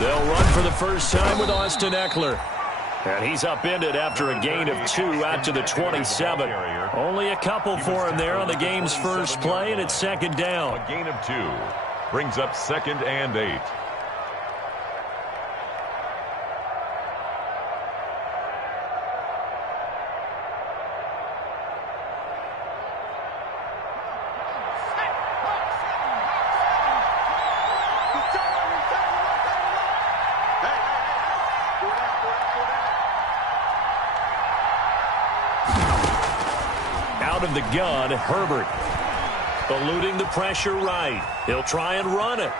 They'll run for the first time with Austin Eckler. And he's upended after a gain of 2 out to the 27. Only a couple for him there on the game's first play, and it's second down. A gain of 2 brings up 2nd and 8. Out of the gun, Herbert. Eluding the pressure right. He'll try and run it.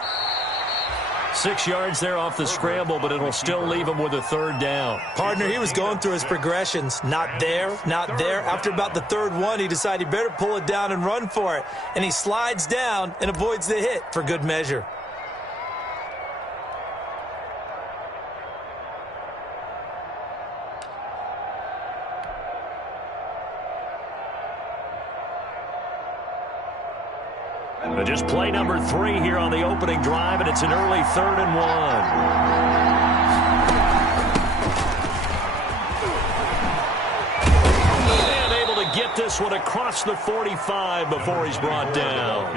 6 yards there off the scramble, but it'll still leave him with a third down. Partner, he was going through his progressions. Not there, not there. After about the third one, he decided he better pull it down and run for it. And he slides down and avoids the hit for good measure. Just play number 3 here on the opening drive, and it's an early 3rd and 1. And able to get this one across the 45 before he's brought down.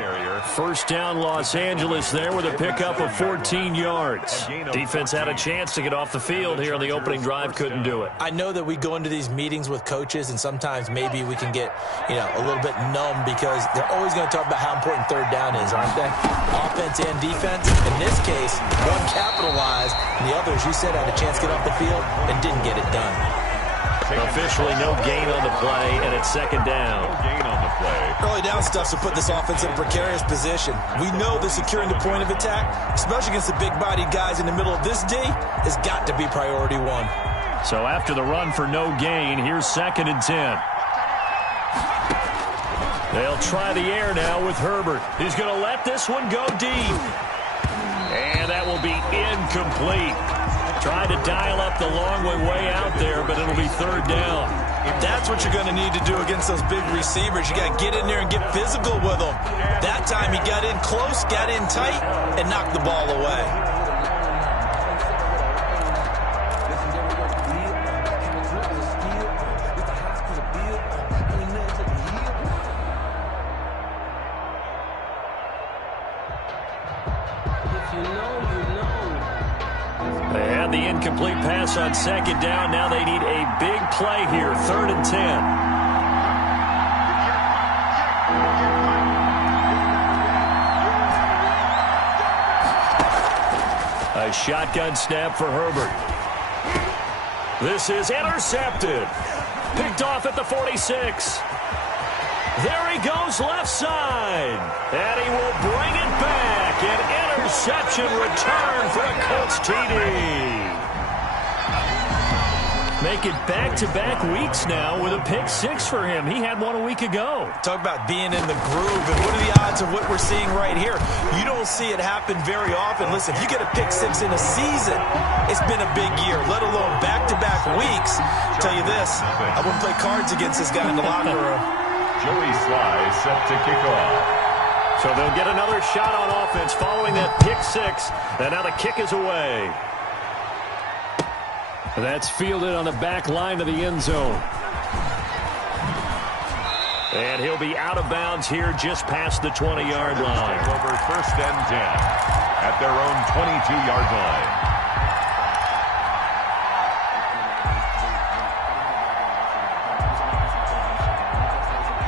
First down, Los Angeles there with a pickup of 14 yards. Defense had a chance to get off the field here on the opening drive, couldn't do it. I know that we go into these meetings with coaches, and sometimes maybe we can get, a little bit numb because they're always going to talk about how important third down is, aren't they? Offense and defense. In this case, one capitalized, and the other, as you said, had a chance to get off the field and didn't get it done. Officially no gain on the play, and it's second down. No gain on the play. Early down stuff to put this offense in a precarious position. We know that securing the point of attack, especially against the big-bodied guys in the middle of this D, has got to be priority 1. So after the run for no gain, here's 2nd and 10. They'll try the air now with Herbert. He's going to let this one go deep. And that will be incomplete. Tried to dial up the long way out there, but it'll be third down. That's what you're going to need to do against those big receivers. You got to get in there and get physical with them. That time he got in close, got in tight, and knocked the ball away. The incomplete pass on second down. Now they need a big play here. 3rd and 10. A shotgun snap for Herbert. This is intercepted. Picked off at the 46. There he goes left side. And he will bring it back. An interception return for a Colts TD. Make it back-to-back weeks now with a pick-6 for him. He had one a week ago. Talk about being in the groove, and what are the odds of what we're seeing right here? You don't see it happen very often. Listen, if you get a pick-6 in a season, it's been a big year, let alone back-to-back weeks. Tell you this, I wouldn't play cards against this guy in the locker room. Joey Sly set to kick off. So they'll get another shot on offense following that pick-6, and now the kick is away. That's fielded on the back line of the end zone. And he'll be out of bounds here just past the 20-yard line. Over 1st and 10 at their own 22-yard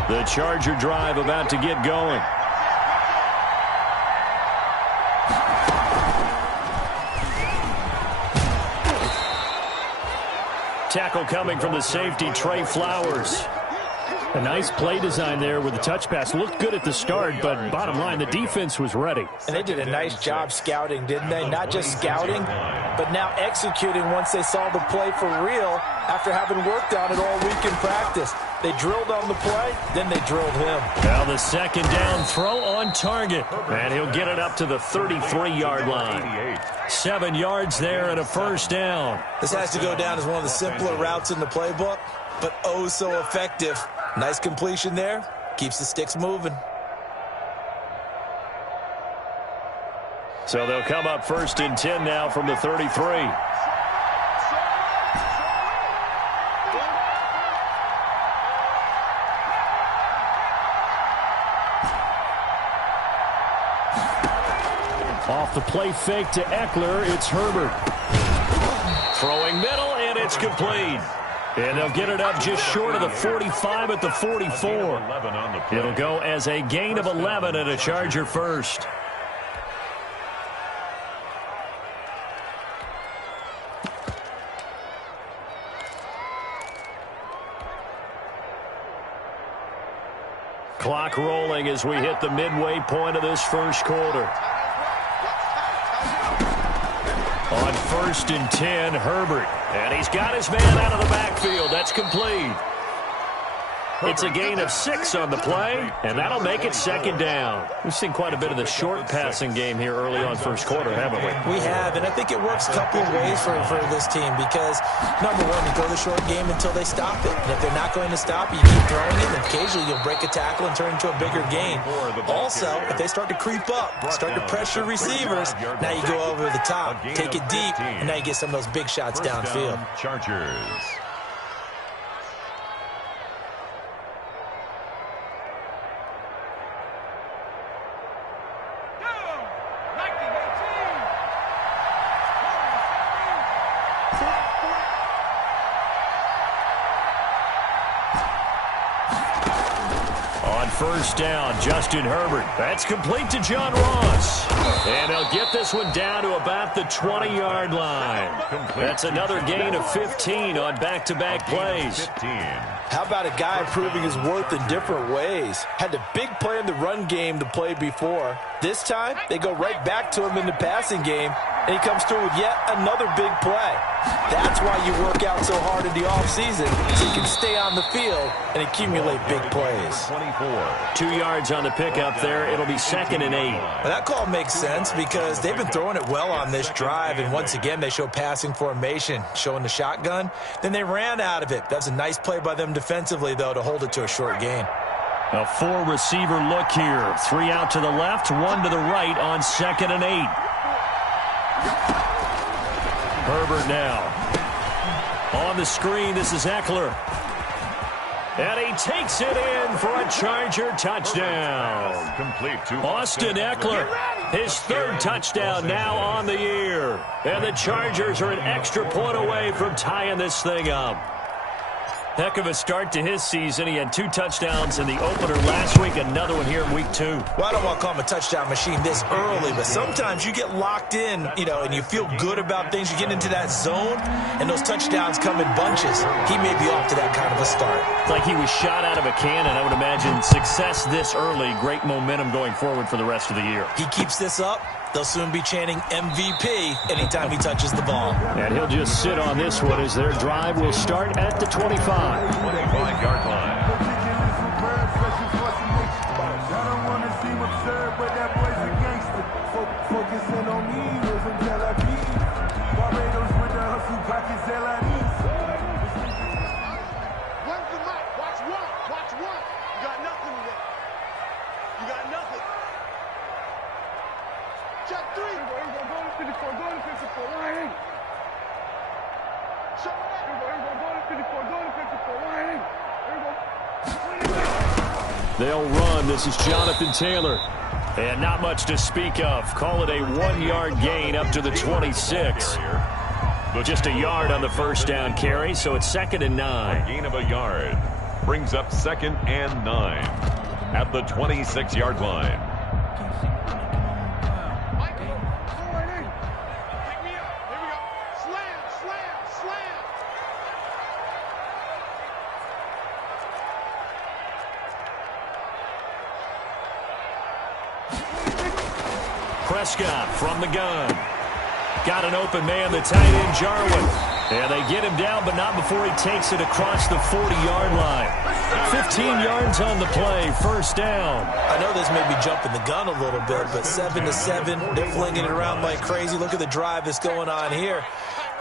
line. The Charger drive about to get going. Tackle coming from the safety, Trey Flowers. A nice play design there with the touch pass. Looked good at the start, but bottom line, the defense was ready. And they did a nice job scouting, didn't they? Not just scouting, but now executing once they saw the play for real after having worked on it all week in practice. They drilled on the play, then they drilled him. Now the second down throw on target. And he'll get it up to the 33-yard line. 7 yards there and a first down. This has to go down as one of the simpler routes in the playbook, but oh so effective. Nice completion there. Keeps the sticks moving. So they'll come up 1st and 10 now from the 33. Off the play fake to Eckler, it's Herbert. Throwing middle, and it's complete. And they'll get it up just short of the 45 at the 44. It'll go as a gain of 11 and a Charger first. Clock rolling as we hit the midway point of this first quarter. On 1st and 10, Herbert. And he's got his man out of the backfield. That's complete. It's a gain of 6 on the play, and that'll make it 2nd down. We've seen quite a bit of the short passing game here early on first quarter, haven't we? We have, and I think it works a couple of ways for this team because, number one, you throw the short game until they stop it. And if they're not going to stop it, you keep throwing it, and occasionally you'll break a tackle and turn into a bigger gain. Also, if they start to creep up, start to pressure receivers, now you go over the top, take it deep, and now you get some of those big shots downfield. Chargers. First down, Justin Herbert. That's complete to John Ross. And they'll get this one down to about the 20-yard line. That's another gain of 15 on back-to-back plays. How about a guy proving his worth in different ways? Had the big play in the run game to play before. This time, they go right back to him in the passing game, and he comes through with yet another big play. That's why you work out so hard in the offseason, so you can stay on the field and accumulate big plays. 2 yards on the pickup there. It'll be 2nd and 8. Well, that call makes sense because they've been throwing it well on this drive, and once again, they show passing formation, showing the shotgun. Then they ran out of it. That's a nice play by them defensively, though, to hold it to a short gain. A 4-receiver look here. 3 out to the left, 1 to the right on 2nd and 8. Herbert now. On the screen, this is Eckler. And he takes it in for a Charger touchdown. Complete to Austin Eckler, his 3rd touchdown now on the year. And the Chargers are an extra point away from tying this thing up. Heck of a start to his season. He had 2 touchdowns in the opener last week, another one here in week 2. Well, I don't want to call him a touchdown machine this early, but sometimes you get locked in, and you feel good about things. You get into that zone, and those touchdowns come in bunches. He may be off to that kind of a start. It's like he was shot out of a cannon. I would imagine success this early, great momentum going forward for the rest of the year. He keeps this up, they'll soon be chanting MVP anytime he touches the ball. And he'll just sit on this one as their drive will start at the 25. 25-yard line. They'll run. This is Jonathan Taylor. And not much to speak of. Call it a 1-yard gain up to the 26. Just a yard on the first down carry, so it's 2nd and 9. A gain of a yard brings up 2nd and 9 at the 26-yard line. Prescott from the gun. Got an open man, the tight end, Jarwin. And they get him down, but not before he takes it across the 40-yard line. 15 yards on the play, first down. I know this may be jumping the gun a little bit, but 7-7, they're flinging it around like crazy. Look at the drive that's going on here.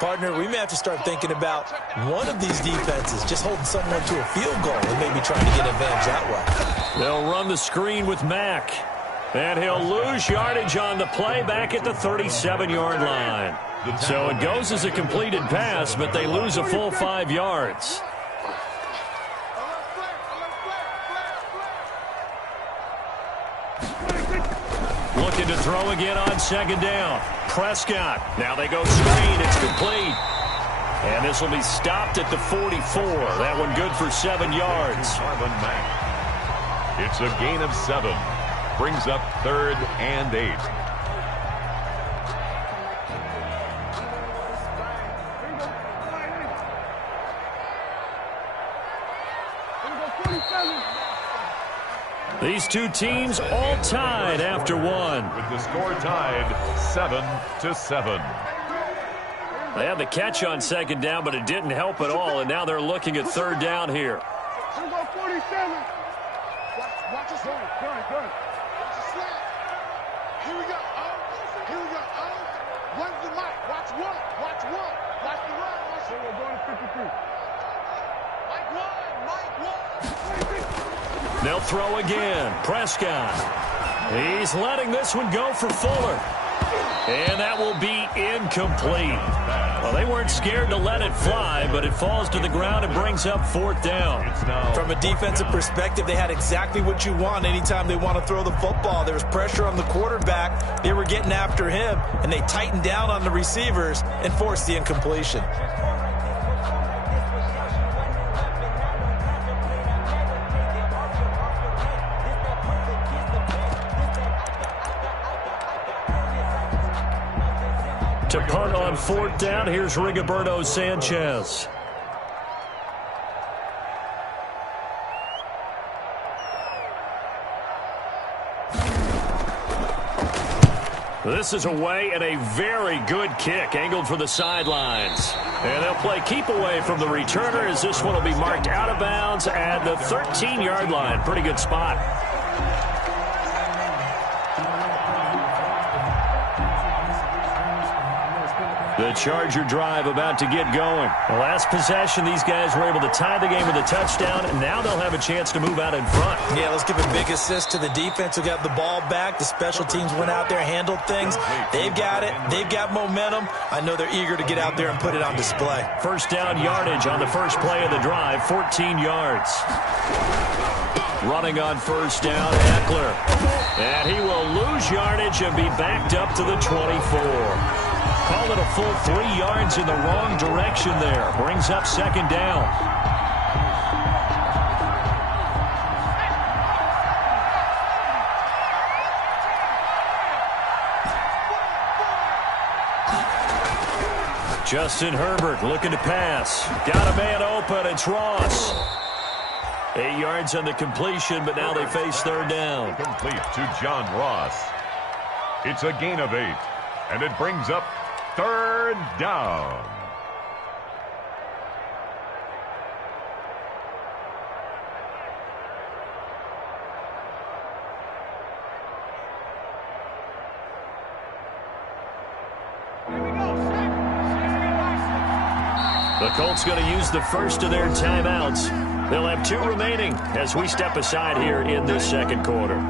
Partner, we may have to start thinking about one of these defenses just holding someone to a field goal and maybe trying to get advantage that way. They'll run the screen with Mack. And he'll lose yardage on the play back at the 37-yard line. So it goes as a completed pass, but they lose a full 5 yards. Looking to throw again on second down. Prescott. Now they go screen. It's complete. And this will be stopped at the 44. That one good for 7 yards. It's a gain of 7. Brings up 3rd and 8. These two teams all tied after one. With the score tied 7-7. They had the catch on second down, but it didn't help at all, and now they're looking at 3rd down here. Here we go, 47. Watch this one. Good. Here we go. Here we go. One's the mic. Watch one. Watch the run. So we're going to 53. Mike one. They'll throw again. Prescott. He's letting this one go for Fuller. And that will be incomplete. Well, they weren't scared to let it fly, but it falls to the ground and brings up 4th down. From a defensive perspective, they had exactly what you want anytime they want to throw the football. There was pressure on the quarterback. They were getting after him, and they tightened down on the receivers and forced the incompletion. To punt on 4th down, here's Rigoberto Sanchez. This is away and a very good kick, angled for the sidelines. And they'll play keep away from the returner as this one will be marked out of bounds at the 13-yard line. Pretty good spot. The Charger drive about to get going. The last possession, these guys were able to tie the game with a touchdown, and now they'll have a chance to move out in front. Yeah, let's give a big assist to the defense who got the ball back. The special teams went out there, handled things. They've got it. They've got momentum. I know they're eager to get out there and put it on display. 1st down yardage on the first play of the drive, 14 yards. Running on 1st down, Eckler. And he will lose yardage and be backed up to the 24. Call it a full 3 yards in the wrong direction there. Brings up 2nd down. Justin Herbert looking to pass. Got a man open. It's Ross. 8 yards on the completion, but now they face 3rd down. Complete to John Ross. It's a gain of 8, and it brings up 3rd down. The Colts going to use the first of their timeouts. They'll have 2 remaining as we step aside here in this 2nd quarter.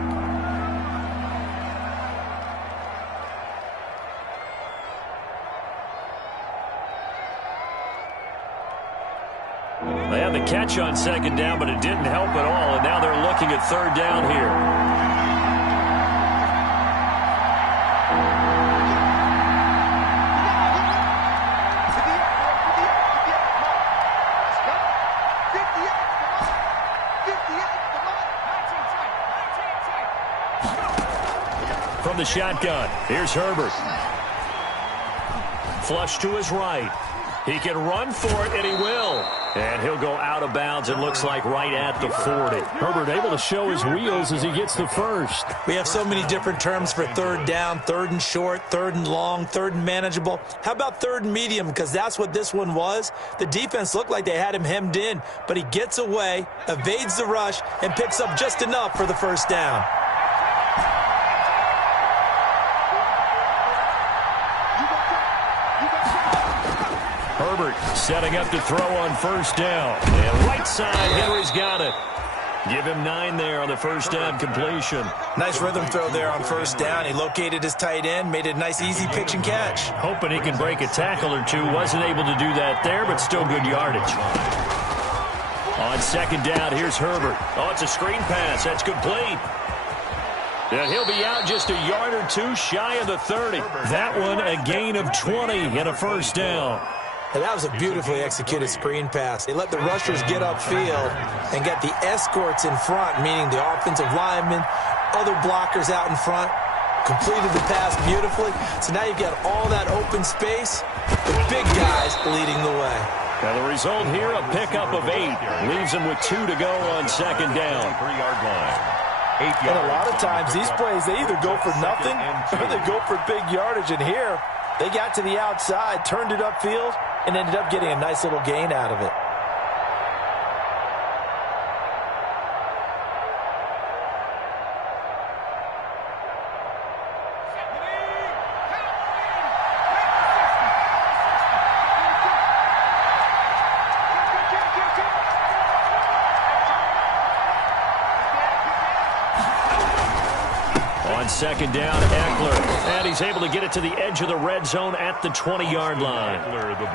They had the catch on 2nd down, but it didn't help at all, and now they're looking at 3rd down here. From the shotgun, here's Herbert. Flush to his right. He can run for it, and he will. And he'll go out of bounds, it looks like, right at the 40. Herbert able to show his wheels as he gets the first. We have so many different terms for 3rd down, 3rd and short, 3rd and long, 3rd and manageable. How about 3rd and medium? Because that's what this one was. The defense looked like they had him hemmed in, but he gets away, evades the rush, and picks up just enough for the 1st down. Herbert setting up to throw on 1st down. And right side, Henry's got it. Give him 9 there on the first down completion. Nice rhythm throw there on first down. He located his tight end, made it a nice, easy pitch and catch. Hoping he can break a tackle or two. Wasn't able to do that there, but still good yardage. On second down, here's Herbert. Oh, it's a screen pass. That's complete. And he'll be out just a yard or two shy of the 30. That one a gain of 20 and a first down. And that was a beautifully executed screen pass. They let the rushers get upfield and get the escorts in front, meaning the offensive linemen, other blockers out in front, completed the pass beautifully. So now you've got all that open space with big guys leading the way. Now the result here, a pickup of 8. Leaves them with 2 to go on second down. 3-yard line. And a lot of times these plays, they either go for nothing or they go for big yardage. And here, they got to the outside, turned it upfield, and ended up getting a nice little gain out of it. On second down, Eckler. And he's able to get it to the edge of the red zone at the 20-yard line.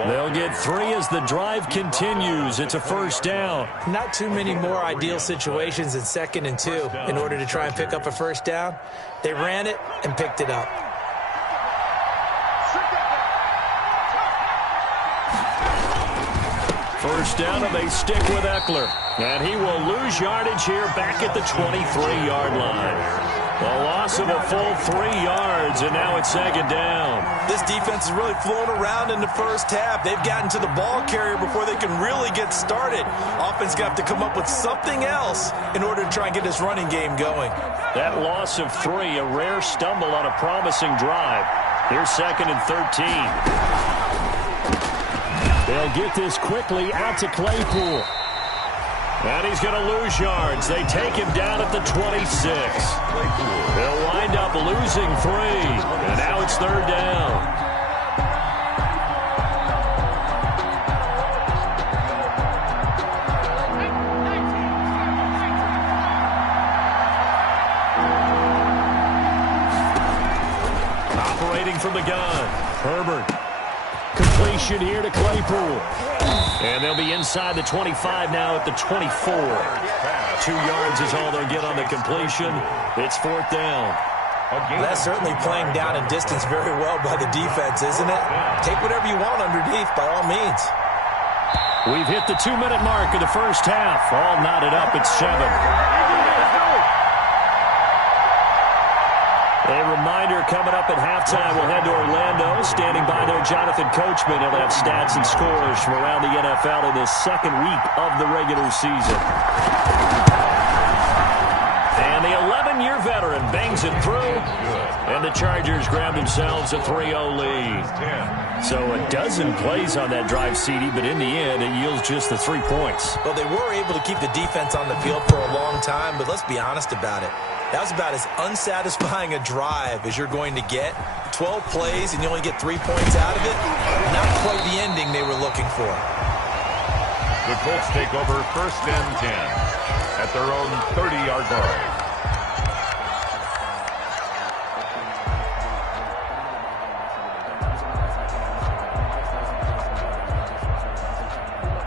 They'll get 3 as the drive continues. It's a first down. Not too many more ideal situations in 2nd and 2 in order to try and pick up a first down. They ran it and picked it up. First down, and they stick with Eckler. And he will lose yardage here back at the 23-yard line. A loss of a full 3 yards, and now it's second down. This defense is really flown around in the first half. They've gotten to the ball carrier before they can really get started. Offense going to have to come up with something else in order to try and get this running game going. That loss of 3, a rare stumble on a promising drive. Here's 2nd and 13. They'll get this quickly out to Claypool. And he's going to lose yards. They take him down at the 26. They'll wind up losing 3. And now it's 3rd down. Operating from the gun. Herbert. Completion here to Claypool. And they'll be inside the 25 now at the 24. 2 yards is all they'll get on the completion. It's 4th down. That's certainly playing down in distance very well by the defense, isn't it? Take whatever you want underneath, by all means. We've hit the 2-minute mark of the first half. All knotted up at 7. A reminder coming up at halftime, we'll head to Orlando. Standing by there, Jonathan Coachman. He'll have stats and scores from around the NFL in this 2nd week of the regular season. And the 11-year veteran bangs it through. And the Chargers grab themselves a 3-0 lead. So a dozen plays on that drive, CD, but in the end, it yields just the 3 points. Well, they were able to keep the defense on the field for a long time, but let's be honest about it. That was about as unsatisfying a drive as you're going to get. 12 plays and you only get 3 points out of it. Not quite the ending they were looking for. The Colts take over 1st and 10 at their own 30-yard line.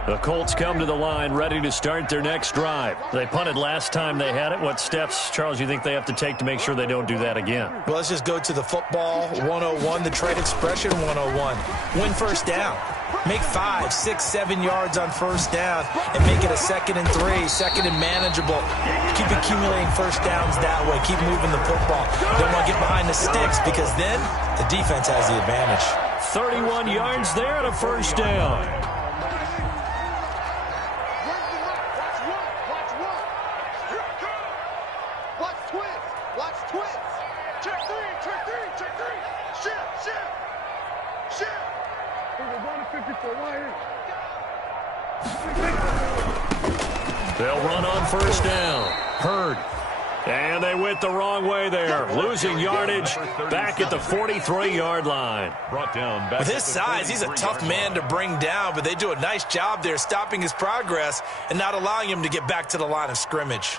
The Colts come to the line ready to start their next drive. They punted last time they had it. What steps, Charles, you think they have to take to make sure they don't do that again? Well, let's just go to the football 101, the trade expression 101. Win first down. Make 5, 6, 7 yards on first down and make it a 2nd and 3, 2nd and manageable. Keep accumulating first downs that way. Keep moving the football. Don't want to get behind the sticks because then the defense has the advantage. 31 yards there and a first down. They'll run on first down. Hurd And they went the wrong way there, losing yardage back at the 43-yard line. Brought down back With his size, he's a tough man to bring down, but they do a nice job there stopping his progress and not allowing him to get back to the line of scrimmage.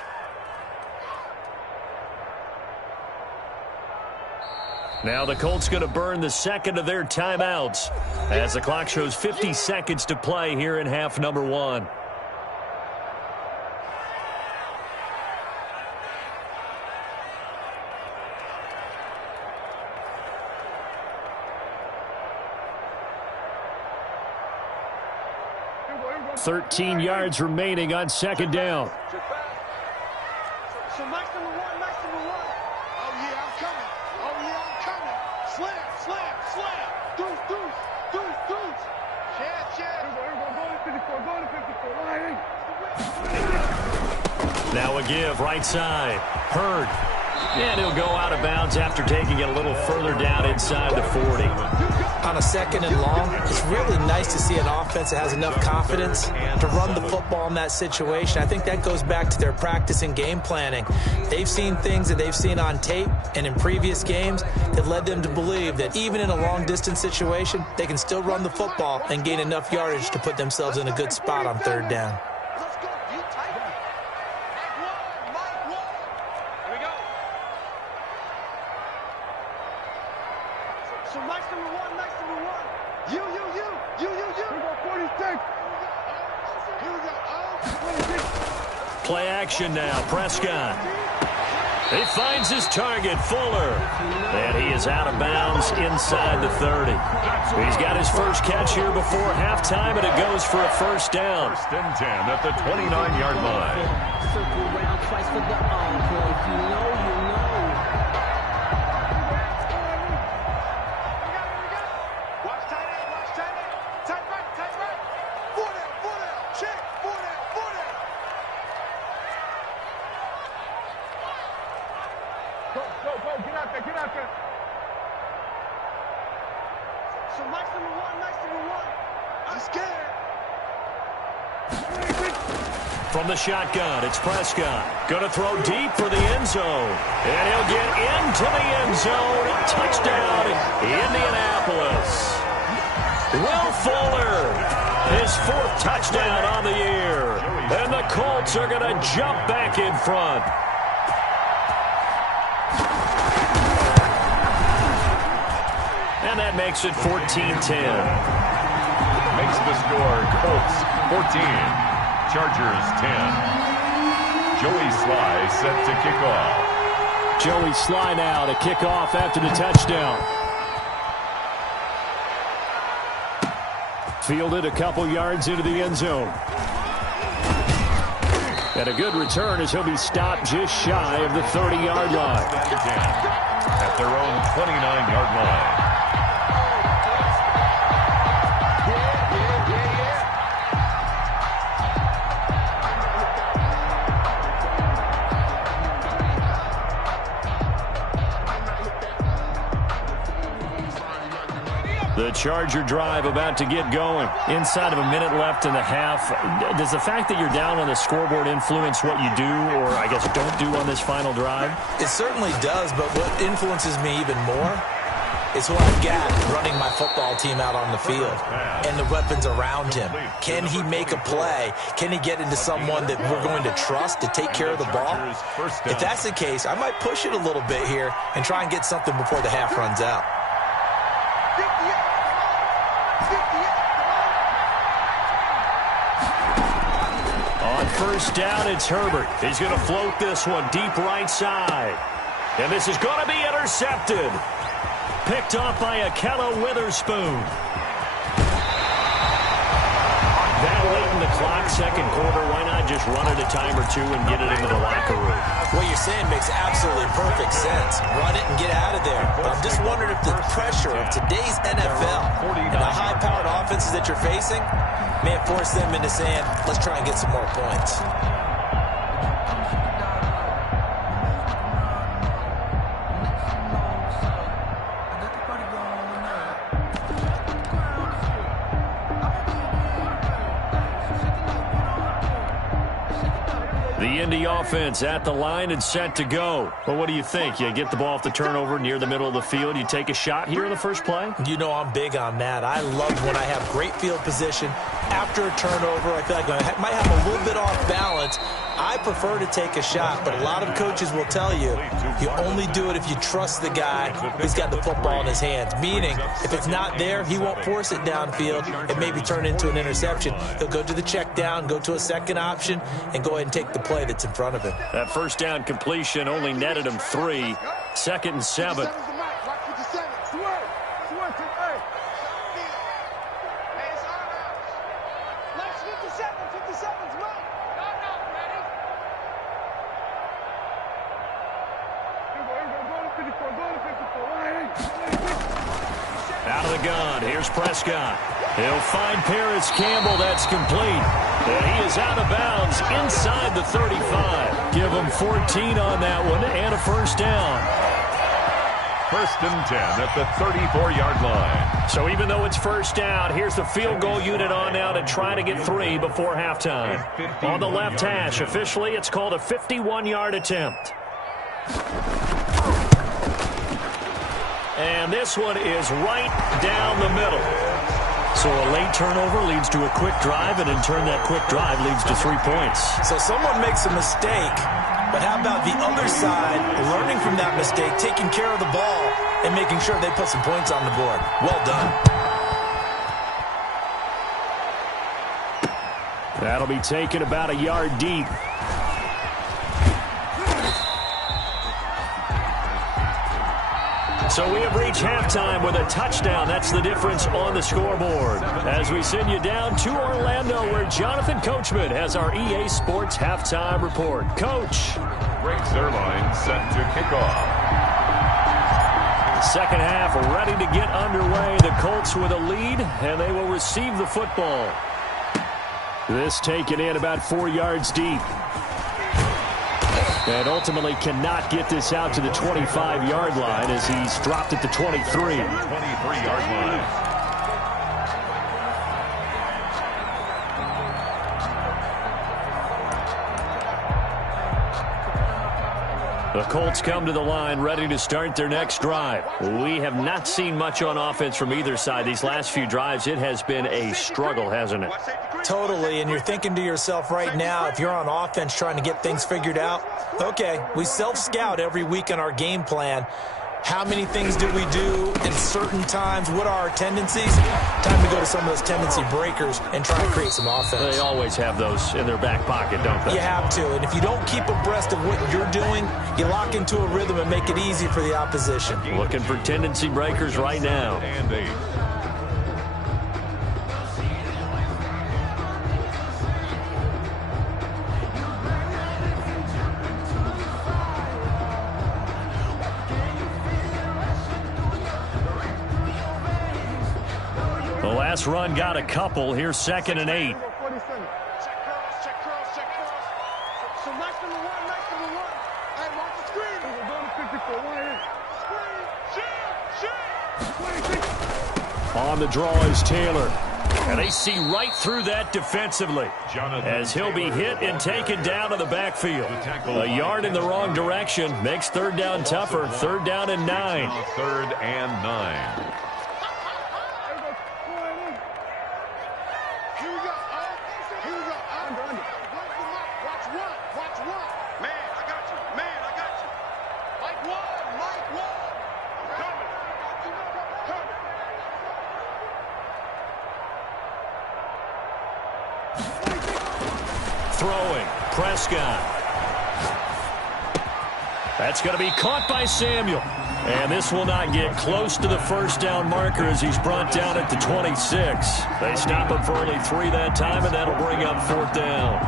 Now the Colts going to burn the second of their timeouts as the clock shows 50 seconds to play here in half number 1. $13 yards remaining on second down. So Mike's number one. Oh, yeah, I'm coming. Slam. Deuce. Chance. Go to 54. Now a give, right side. Hurd. And he'll go out of bounds after taking it a little further down inside the 40. On a second and long, it's really nice to see an offense that has enough confidence to run the football in that situation. I think that goes back to their practice and game planning. They've seen things that they've seen on tape and in previous games that led them to believe that even in a long-distance situation, they can still run the football and gain enough yardage to put themselves in a good spot on third down. Let's go. You tight. Mike one. Here we go. So Mike's number one. You. We got 46. Here we go. 26. Play action now, Prescott. He finds his target, Fuller. And he is out of bounds inside the 30. He's got his first catch here before halftime, and it goes for a first down. First and 10 at the 29-yard line. Circle round twice for the encore. If you know, you know. Watch tight end. Tight right. 4 down. Check. 4 down. Go. Get out there. So Mike's number one. I'm scared. From the shotgun, it's Prescott. Going to throw deep for the end zone. And he'll get into the end zone. Touchdown, Indianapolis. Will Fuller, his 4th touchdown on the year. And the Colts are going to jump back in front. And that makes it 14-10. Makes the score Colts 14. Chargers 10. Joey Sly set to kick off. Joey Sly now to kick off after the touchdown. Fielded a couple yards into the end zone. And a good return as he'll be stopped just shy of the 30-yard line. At their own 29-yard line. The Charger drive about to get going. Inside of a minute left in the half. Does the fact that you're down on the scoreboard influence what you do, or I guess don't do on this final drive? It certainly does, but what influences me even more is who I've got running my football team out on the field and the weapons around him. Can he make a play? Can he get into someone that we're going to trust to take care of the ball? If that's the case, I might push it a little bit here and try and get something before the half runs out. On first down, it's Herbert. He's going to float this one deep right side. And this is going to be intercepted. Picked off by Akello Witherspoon. That late in the clock, second quarter, why not just run it a time or two and get it into the locker room? What you're saying makes absolutely perfect sense. Run it and get out of there. But I'm just wondering if the pressure of today's NFL and the high-powered offenses that you're facing may have forced them into saying, let's try and get some more points. The Indy offense at the line and set to go. Well, what do you think? You get the ball off the turnover near the middle of the field. You take a shot here in the first play? You know I'm big on that. I love when I have great field position. After a turnover, I feel like I might have a little bit off balance. I prefer to take a shot, but a lot of coaches will tell you only do it if you trust the guy who's got the football in his hands. Meaning, if it's not there, he won't force it downfield and maybe turn into an interception. He'll go to the check down, go to a second option, and go ahead and take the play that's in front of him. That first down completion only netted him 3. 2nd and 7. Out of the gun, here's Prescott. He'll find Paris Campbell, that's complete. And he is out of bounds inside the 35. Give him 14 on that one and a first down. 1st and 10 at the 34-yard line. So even though it's first down, here's the field goal unit on now to try to get 3 before halftime. On the left hash, officially it's called a 51-yard attempt. And this one is right down the middle. So a late turnover leads to a quick drive, and in turn that quick drive leads to 3 points. So someone makes a mistake, but how about the other side learning from that mistake, taking care of the ball, and making sure they put some points on the board? Well done. That'll be taken about a yard deep. So we have reached halftime with a touchdown. That's the difference on the scoreboard. As we send you down to Orlando, where Jonathan Coachman has our EA Sports halftime report. Coach. Breaks their line, set to kick off. Second half ready to get underway. The Colts with a lead, and they will receive the football. This taken in about 4 yards deep. And ultimately cannot get this out to the 25-yard line as he's dropped at the 23. 23-yard line. The Colts come to the line ready to start their next drive. We have not seen much on offense from either side. These last few drives, it has been a struggle, hasn't it? Totally, and you're thinking to yourself right now, if you're on offense trying to get things figured out, okay, we self-scout every week on our game plan. How many things do we do in certain times? What are our tendencies? Time to go to some of those tendency breakers and try and create some offense. They always have those in their back pocket, don't they? You have to, and if you don't keep abreast of what you're doing, you lock into a rhythm and make it easy for the opposition. Looking for tendency breakers right now. And 8. The last run got a couple. Here's 2nd and 8. Check curls, check curls, check curls. So nice number one, nice number one. Hey, watch the screen. We're going to 54, screen, On the draw is Taylor. And they see right through that defensively as he'll be hit and taken down to the backfield. A yard in the wrong direction makes 3rd down tougher. 3rd down and 9. 3rd and 9. Throwing, Prescott. That's going to be caught by Samuel. And this will not get close to the first down marker as he's brought down at the 26. They stop him for only 3 that time, and that'll bring up 4th down.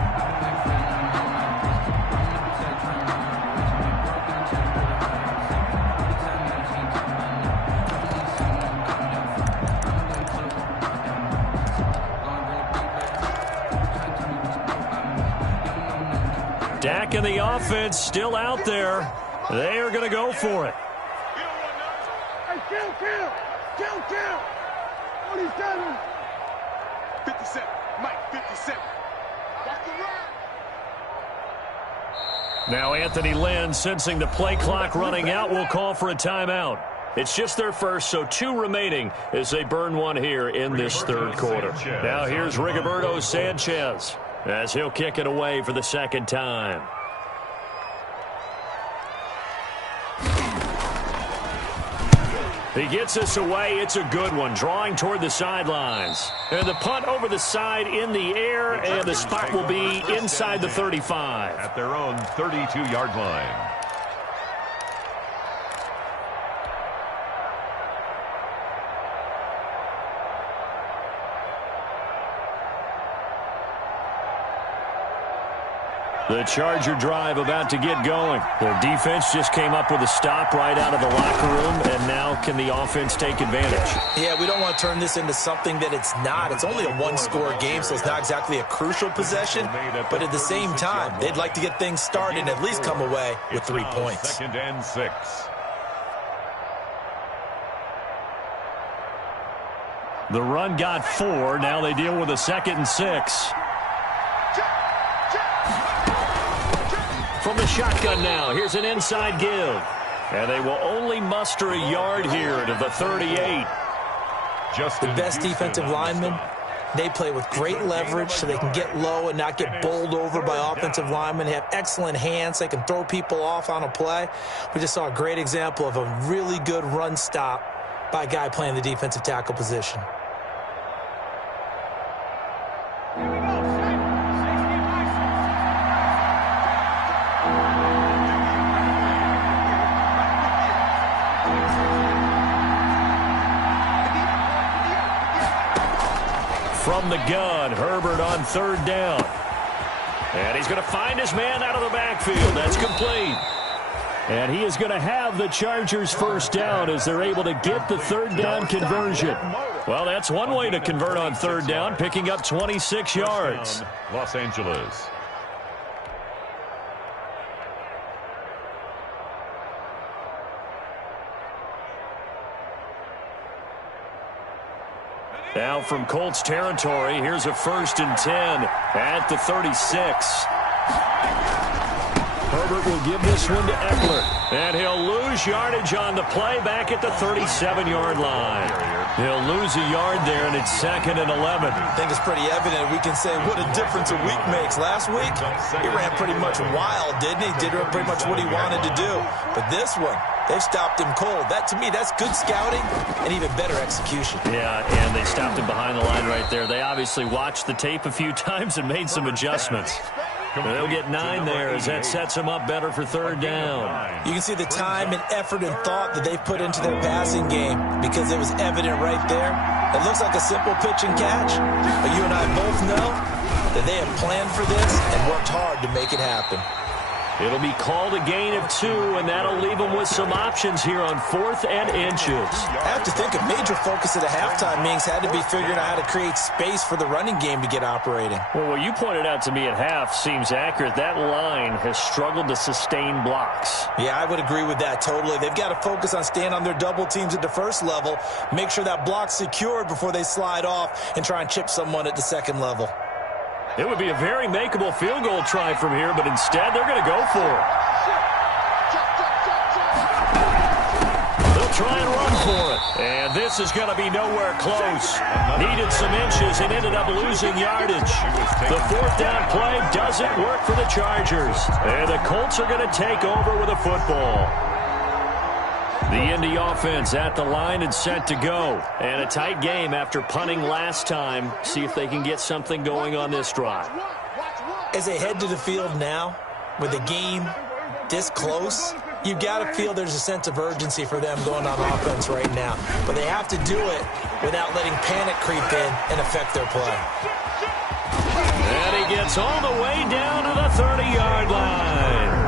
Dak and the offense still out there. They are going to go for it. Hey, kill. 47. 57. Mike, 57. Watch the run. Now Anthony Lynn, sensing the play clock running out, will call for a timeout. It's just their first, so 2 remaining as they burn one here in this third quarter. Now here's Rigoberto Sanchez as he'll kick it away for the second time. He gets this away. It's a good one, drawing toward the sidelines. And the punt over the side in the air, and the spot will be inside the 35. At their own 32-yard line. The Charger drive about to get going. Their defense just came up with a stop right out of the locker room, and now can the offense take advantage? Yeah, we don't want to turn this into something that it's not. It's only a one-score game, so it's not exactly a crucial possession. But at the same time, they'd like to get things started and at least come away with 3 points. 2nd and 6. The run got 4. Now they deal with a 2nd and 6. From the shotgun now, here's an inside give. And they will only muster a yard here to the 38. The best defensive linemen, they play with great leverage so they can get low and not get bowled over by offensive linemen. They have excellent hands. They can throw people off on a play. We just saw a great example of a really good run stop by a guy playing the defensive tackle position. From the gun, Herbert on 3rd down. And he's going to find his man out of the backfield. That's complete. And he is going to have the Chargers' first down as they're able to get the 3rd down conversion. Well, that's one way to convert on 3rd down, picking up 26 yards. Los Angeles. Now from Colts territory, here's a 1st and 10 at the 36. Herbert will give this one to Eckler. And he'll lose yardage on the play back at the 37-yard line. He'll lose a yard there, and it's 2nd and 11. I think it's pretty evident. We can say what a difference a week makes. Last week, he ran pretty much wild, didn't he? Did pretty much what he wanted to do. But this one, they've stopped him cold. That, to me, that's good scouting and even better execution. Yeah, and they stopped him behind the line right there. They obviously watched the tape a few times and made some adjustments. They'll get 9 there as that sets them up better for 3rd down. You can see the time and effort and thought that they've put into their passing game because it was evident right there. It looks like a simple pitch and catch, but you and I both know that they have planned for this and worked hard to make it happen. It'll be called a gain of 2, and that'll leave them with some options here on 4th and inches. I have to think a major focus at a halftime meetings had to be figuring out how to create space for the running game to get operating. Well, what you pointed out to me at half seems accurate. That line has struggled to sustain blocks. Yeah, I would agree with that totally. They've got to focus on staying on their double teams at the first level, make sure that block's secured before they slide off and try and chip someone at the second level. It would be a very makeable field goal try from here, but instead they're going to go for it. They'll try and run for it. And this is going to be nowhere close. Needed some inches and ended up losing yardage. The 4th down play doesn't work for the Chargers. And the Colts are going to take over with a football. The Indy offense at the line and set to go. And a tight game after punting last time. See if they can get something going on this drive. As they head to the field now, with the game this close, you've got to feel there's a sense of urgency for them going on offense right now. But they have to do it without letting panic creep in and affect their play. And he gets all the way down to the 30-yard line.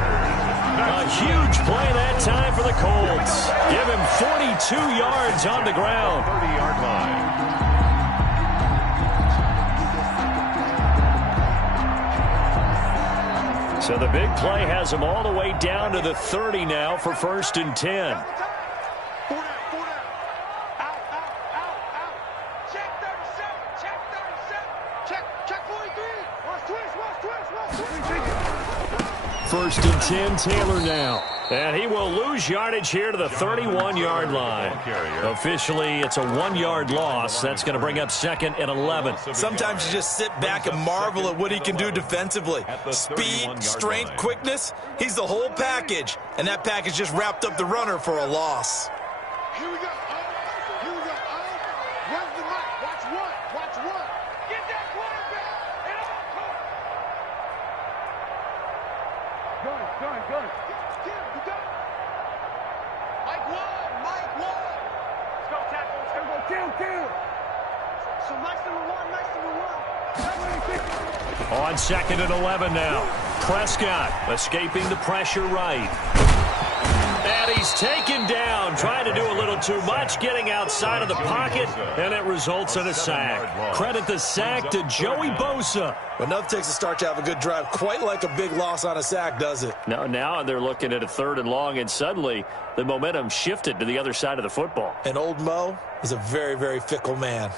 A huge play that time for the Colts. Give him 42 yards on the ground. 30-yard line. So the big play has him all the way down to the 30 now for 1st and 10. First and 10, Taylor now. And he will lose yardage here to the 31-yard line. Officially, it's a 1-yard loss. That's going to bring up 2nd and 11. Sometimes you just sit back and marvel at what he can do defensively. Speed, strength, quickness, he's the whole package. And that package just wrapped up the runner for a loss. Here we go. Here we go. Where's the mic? Watch one. Watch one. Get that quarterback. Gun. You done? Mike one. Let's go tackle. Let's go kill. So nice number one. On 2nd and 11 now. Prescott escaping the pressure right. And he's taken down, trying to do a little too much, getting outside of the pocket, and it results in a sack. Credit the sack to Joey Bosa. But nothing takes a start to have a good drive, quite like a big loss on a sack, does it? Now they're looking at a 3rd and long, and suddenly the momentum shifted to the other side of the football. And old Mo is a very, very fickle man.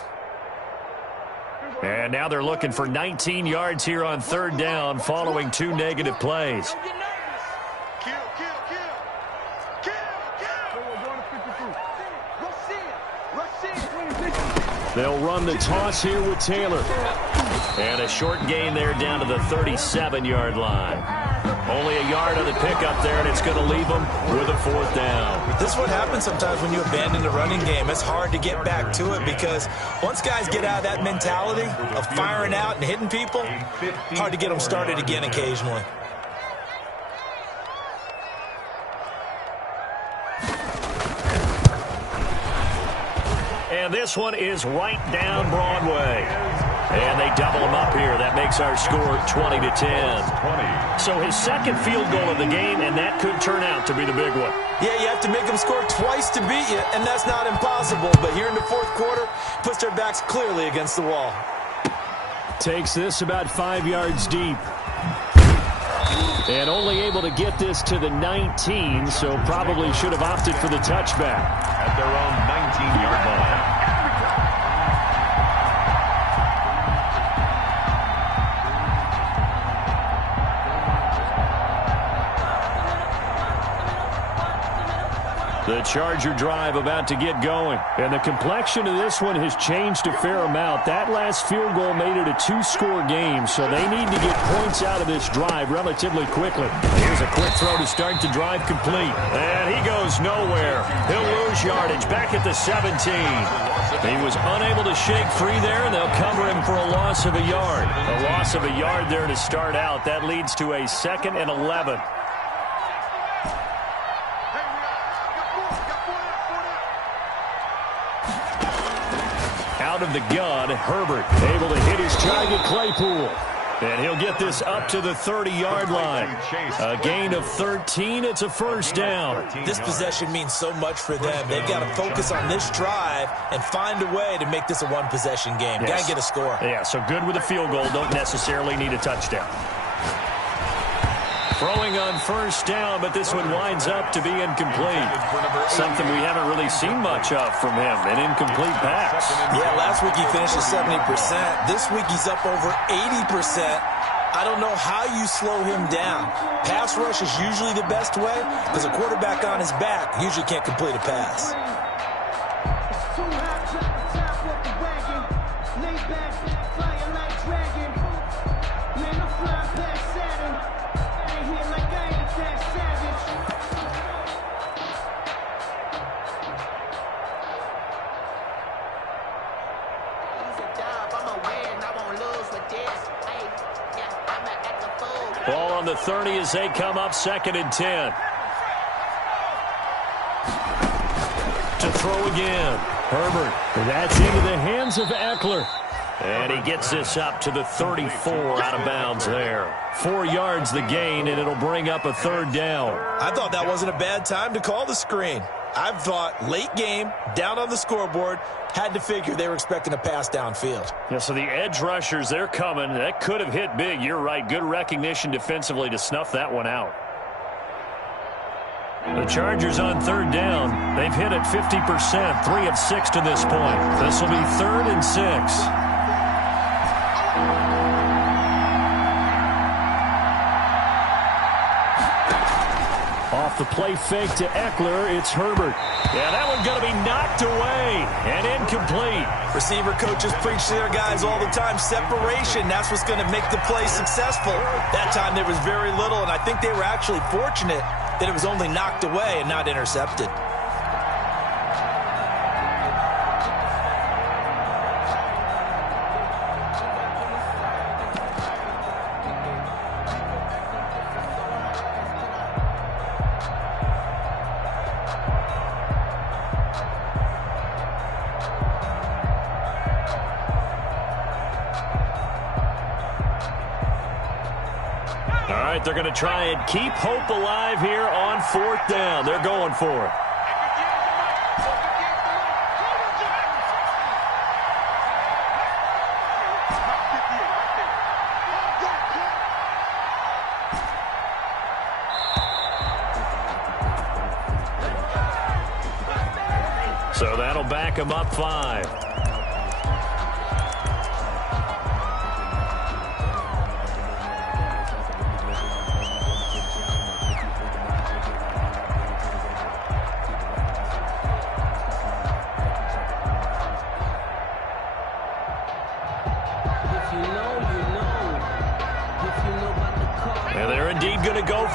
And now they're looking for 19 yards here on 3rd down following 2 negative plays. Kill. They'll run the toss here with Taylor. And a short gain there down to the 37-yard line. Only a yard on the pickup there, and it's going to leave them with a 4th down. This is what happens sometimes when you abandon the running game. It's hard to get back to it because once guys get out of that mentality of firing out and hitting people, hard to get them started again occasionally. And this one is right down Broadway. And they double him up here. That makes our score 20-10. So his 2nd field goal of the game, and that could turn out to be the big one. Yeah, you have to make them score twice to beat you, and that's not impossible. But here in the 4th quarter, puts their backs clearly against the wall. Takes this about 5 yards deep. And only able to get this to the 19, so probably should have opted for the touchback. At their own 19-yard line. The Charger drive about to get going. And the complexion of this one has changed a fair amount. That last field goal made it a 2-score game, so they need to get points out of this drive relatively quickly. Here's a quick throw to start the drive complete. And he goes nowhere. He'll lose yardage back at the 17. He was unable to shake free there, and they'll cover him for a loss of a yard. A loss of a yard there to start out. That leads to a 2nd and 11. Out of the gun, Herbert able to hit his target, Claypool. And he'll get this up to the 30-yard line. A gain of 13. It's a 1st down. This possession means so much for them. They've got to focus on this drive and find a way to make this a 1-possession game. Yes. Got to get a score. Yeah, so good with a field goal. Don't necessarily need a touchdown. Throwing on 1st down, but this one winds up to be incomplete. Something we haven't really seen much of from him, an incomplete pass. Yeah, last week he finished at 70%. This week he's up over 80%. I don't know how you slow him down. Pass rush is usually the best way because a quarterback on his back usually can't complete a pass. Ball on the 30 as they come up 2nd and 10. To throw again. Herbert. That's into the hands of Eckler. And he gets this up to the 34 out of bounds there. 4 yards the gain, and it'll bring up a 3rd down. I thought that wasn't a bad time to call the screen. I thought late game, down on the scoreboard, had to figure they were expecting a pass downfield. Yeah, so the edge rushers, they're coming. That could have hit big. You're right. Good recognition defensively to snuff that one out. The Chargers on 3rd down. They've hit it 50%, 3 of 6 to this point. This will be 3rd and 6. The play fake to Eckler. It's Herbert. Yeah, that one's going to be knocked away and incomplete. Receiver coaches preach to their guys all the time. Separation, that's what's going to make the play successful. That time there was very little, and I think they were actually fortunate that it was only knocked away and not intercepted. They're going to try and keep hope alive here on 4th down. They're going for it. So that'll back them up 5.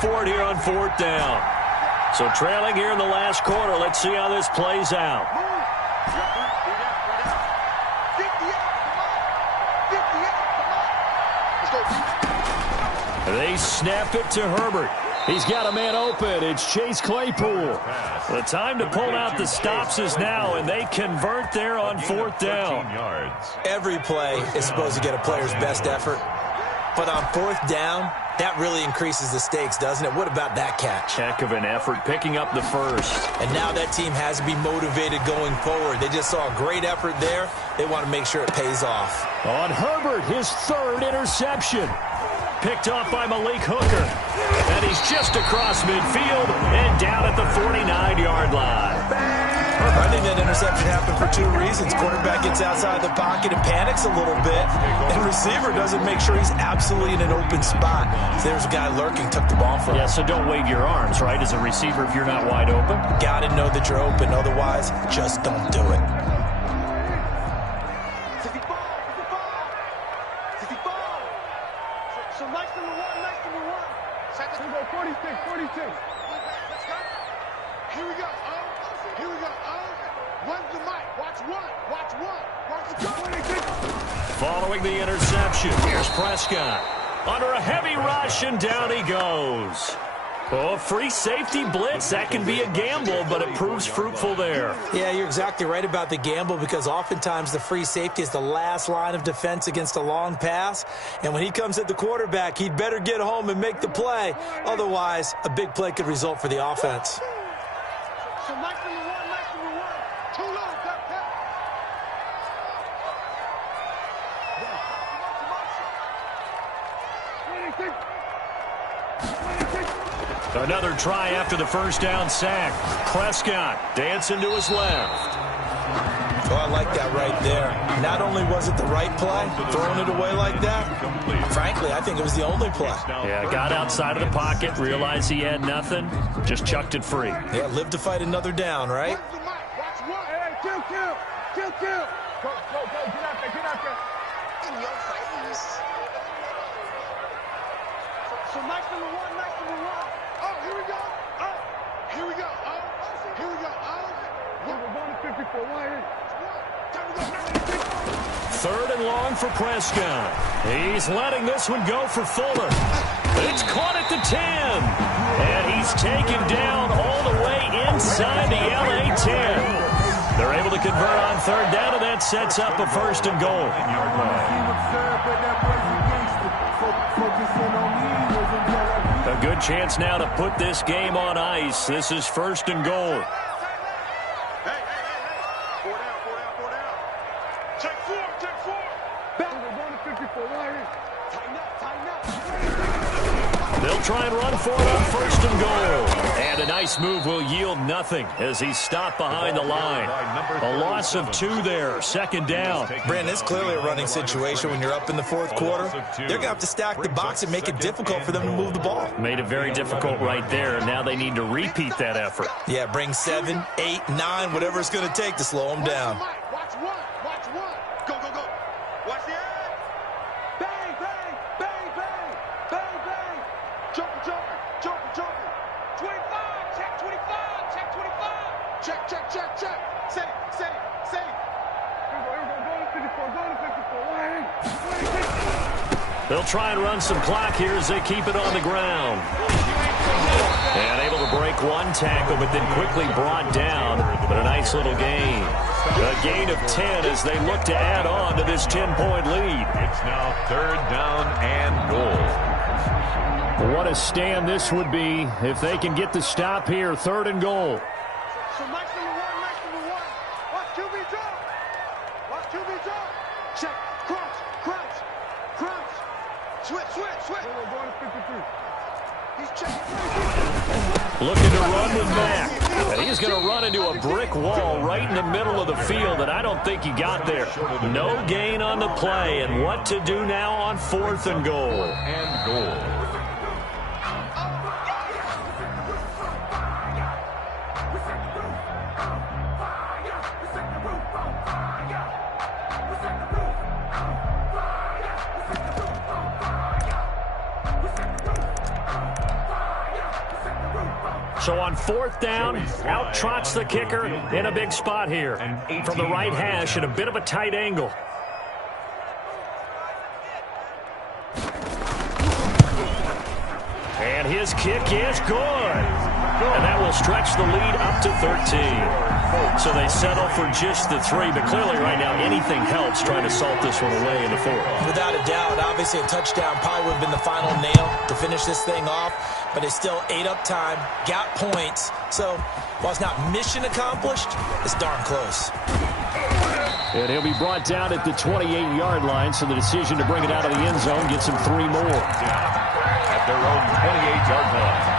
For it here on 4th down. So trailing here in the last quarter. Let's see how this plays out. They snap it to Herbert. He's got a man open. It's Chase Claypool. The time to pull out the stops is now, and they convert there on 4th down. Every play is supposed to get a player's best effort. But on 4th down, that really increases the stakes, doesn't it? What about that catch? Heck of an effort, picking up the first. And now that team has to be motivated going forward. They just saw a great effort there. They want to make sure it pays off. On Herbert, his 3rd interception. Picked off by Malik Hooker. And he's just across midfield and down at the 49-yard line. I think that interception happened for 2 reasons. Quarterback gets outside the pocket and panics a little bit. And receiver doesn't make sure he's absolutely in an open spot. So there's a guy lurking, took the ball from him. Yeah, so don't wave your arms, right, as a receiver if you're not wide open. Got to know that you're open. Otherwise, just don't do it. So nice number one. Second, 46. Let's go. Here we go. One's the mic. Watch one. Following the interception, here's Prescott. Under a heavy rush, and down he goes. Oh, free safety blitz. That can be a gamble, but it proves fruitful there. Yeah, you're exactly right about the gamble because oftentimes the free safety is the last line of defense against a long pass. And when he comes at the quarterback, he'd better get home and make the play. Otherwise, a big play could result for the offense. So nice number one. Too low. Another try after the first down sack. Prescott dancing to his left. Oh, I like that right there. Not only was it the right play, throwing it away like that, frankly, I think it was the only play. Yeah, got outside of the pocket, realized he had nothing, just chucked it free. Yeah, live to fight another down, right? Watch one. Hey, kill. Go, get out there. In your face. So nice number one. Oh, here we go. We're going to 54. Third and long for Prescott. He's letting this one go for Fuller. It's caught at the 10. And he's taken down all the way inside the LA 10. They're able to convert on 3rd down, and that sets up a 1st and goal. A good chance now to put this game on ice. This is 1st and goal. Hey. 4 down. Take four. Back. We're going to 54. Tighten up. They'll try and run for it on 1st and goal. And a nice move will yield nothing as he's stopped behind the line. A loss of 2 there, 2nd down. Brandon, it's clearly a running situation when you're up in the 4th quarter. They're going to have to stack the box and make it difficult for them to move the ball. Made it very difficult right there. Now they need to repeat that effort. Yeah, bring 7, 8, 9, whatever it's going to take to slow them down. Watch one. Watch one. Go, go, go. Watch the eye. Bang, bang, bang, bang, bang, bang. Joker, joker, joker, joker. 25, check 25, check 25. Check, check, check, check. Set it, set it, set it. Here we go, go to 54, go to 54. They'll try and run some clock here as they keep it on the ground. And able to break one tackle, but then quickly brought down. But a nice little gain. A gain of 10 as they look to add on to this 10-point lead. It's now 3rd down and goal. What a stand this would be if they can get the stop here. 3rd and goal. So Mike's number one. Watch QB drop. Watch QB drop. Check, crunch, crunch, crunch. Switch. Going to 53. He's checking. Looking to run with Mack. And he's going to run into a brick wall right in the middle of the field, and I don't think he got there. No gain on the play, and what to do now on 4th and goal. And goal. So on 4th down, out trots the kicker in a big spot here. From the right hash at a bit of a tight angle. And his kick is good. And that will stretch the lead up to 13. So they settle for just the 3, but clearly right now anything helps trying to salt this one away in the 4th. Without a doubt, obviously a touchdown probably would have been the final nail to finish this thing off, but it's still ate up time, got points. So while it's not mission accomplished, it's darn close. And he'll be brought down at the 28-yard line, so the decision to bring it out of the end zone gets him 3 more. At their own 28-yard line.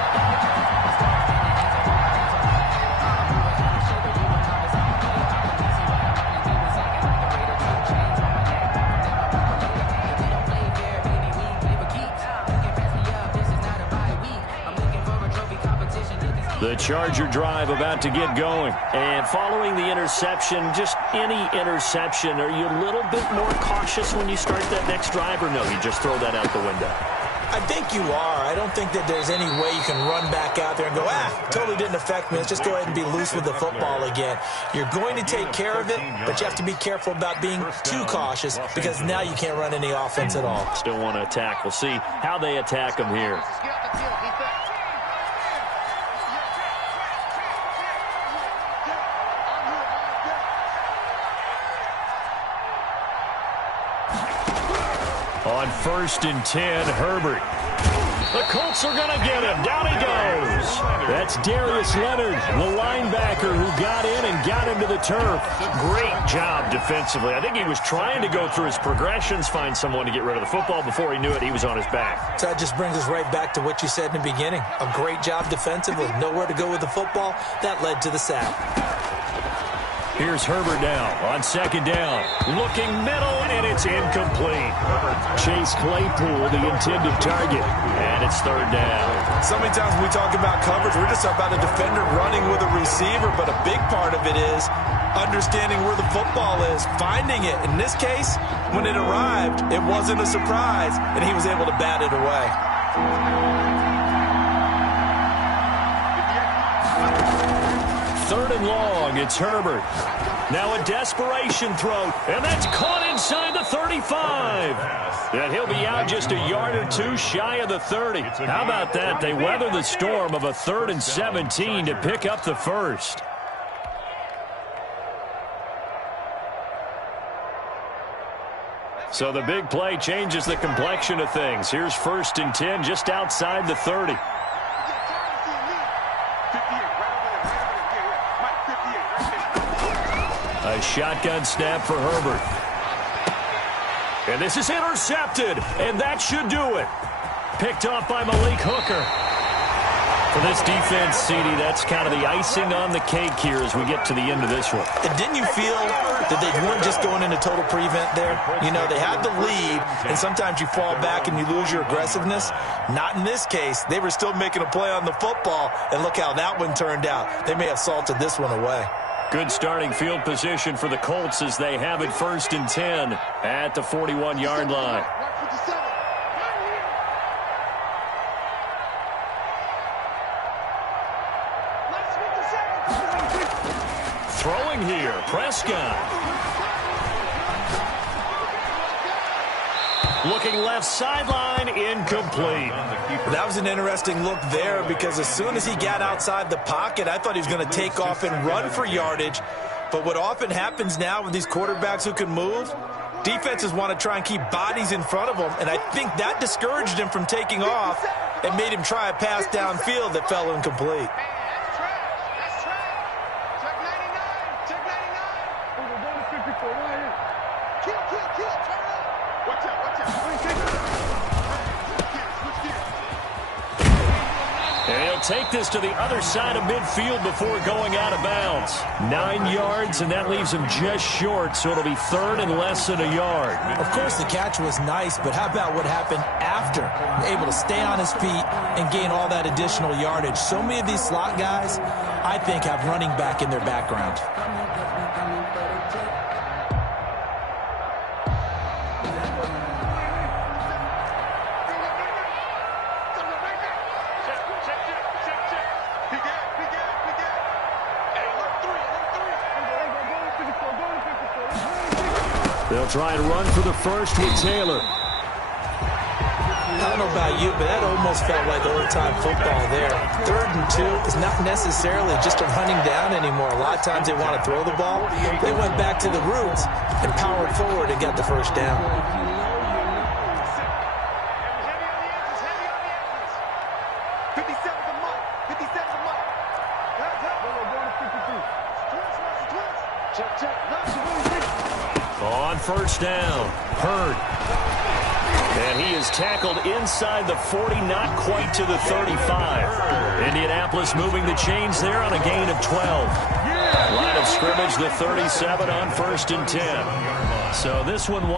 The Charger drive about to get going. And following the interception, just any interception, are you a little bit more cautious when you start that next drive, or no, you just throw that out the window? I think you are. I don't think that there's any way you can run back out there and go, totally didn't affect me. Let's just go ahead and be loose with the football again. You're going to take care of it, but you have to be careful about being too cautious because now you can't run any offense at all. Still want to attack. We'll see how they attack them here. On 1st and 10, Herbert. The Colts are going to get him. Down he goes. That's Darius Leonard, the linebacker who got in and got him to the turf. Great job defensively. I think he was trying to go through his progressions, find someone to get rid of the football. Before he knew it, he was on his back. So that just brings us right back to what you said in the beginning. A great job defensively. Nowhere to go with the football. That led to the sack. Here's Herbert now on 2nd down. Looking middle, and it's incomplete. Chase Claypool, the intended target, and it's 3rd down. So many times when we talk about coverage, we're just about a defender running with a receiver, but a big part of it is understanding where the football is, finding it. In this case, when it arrived, it wasn't a surprise, and he was able to bat it away. 3rd and long, it's Herbert. Now a desperation throw, and that's caught inside the 35. And he'll be out just a yard or 2 shy of the 30. How about that? They weather the storm of a 3rd and 17 to pick up the 1st. So the big play changes the complexion of things. Here's 1st and 10 just outside the 30. A shotgun snap for Herbert. And this is intercepted, and that should do it. Picked off by Malik Hooker. For this defense, CD, that's kind of the icing on the cake here as we get to the end of this one. And didn't you feel that they weren't just going into total prevent there? You know, they had the lead, and sometimes you fall back and you lose your aggressiveness. Not in this case. They were still making a play on the football, and look how that one turned out. They may have salted this one away. Good starting field position for the Colts as they have it 1st and 10 at the 41-yard line. Throwing here, Prescott. Looking left sideline, incomplete. That was an interesting look there because as soon as he got outside the pocket, I thought he was going to take off and run for yardage. But what often happens now with these quarterbacks who can move, defenses want to try and keep bodies in front of them, and I think that discouraged him from taking off and made him try a pass downfield that fell incomplete. And he'll take this to the other side of midfield before going out of bounds. 9 yards, and that leaves him just short, so it'll be 3rd and less than a yard. Of course, the catch was nice, but how about what happened after? Able to stay on his feet and gain all that additional yardage. So many of these slot guys, I think, have running back in their background. They'll try and run for the first with Taylor. I don't know about you, but that almost felt like old-time football there. 3rd and 2 is not necessarily just a running down anymore. A lot of times they want to throw the ball. They went back to the roots and powered forward and got the first down. On 1st down, Hurd. And he is tackled inside the 40, not quite to the 35. Indianapolis moving the chains there on a gain of 12. Line of scrimmage, the 37 on 1st and 10. So this one